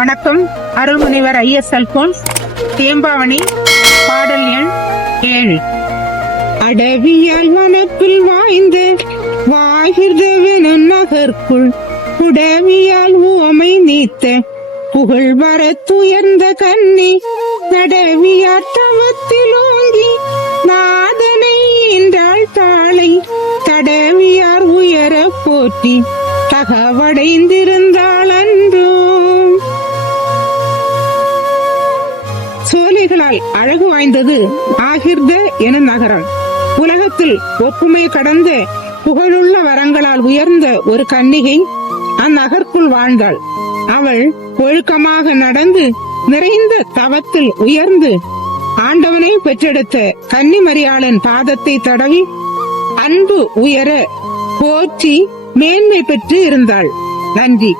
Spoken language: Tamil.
வணக்கம். அருள்முனைவர் ஐஎஸ் அல்போன்ஸ், தேம்பாவணி, பாடல் எண் 7. அடவியால் வனப்பில் வாய்ந்த வாகிர்தவெனும் நகர்க்குள் உடவியால் உவமை நீத்த புகழ் வர துயர்ந்த கண்ணி நடவியார் தவத்தில் ஓங்கி நாதனை ஈன்றாள் தாளை தடவியார் உயர போற்றி தகவடைந்திருந்தாள் அன்றோ. சோலைகளால் அழகு வாய்ந்தது ஆகிர்த எனும் நகரம். உலகத்தில் ஒப்புமை கடந்த புகழுள்ள வரங்களால் உயர்ந்த ஒரு கன்னிகை அந்நகர்க்குள் வாழ்ந்தாள். அவள் ஒழுக்கமாக நடந்து நிறைந்த தவத்தில் உயர்ந்து ஆண்டவனை பெற்றெடுத்த கன்னிமரியாளன் பாதத்தை தடவி அன்பு உயர போற்றி மேன்மை பெற்று இருந்தாள். நன்றி.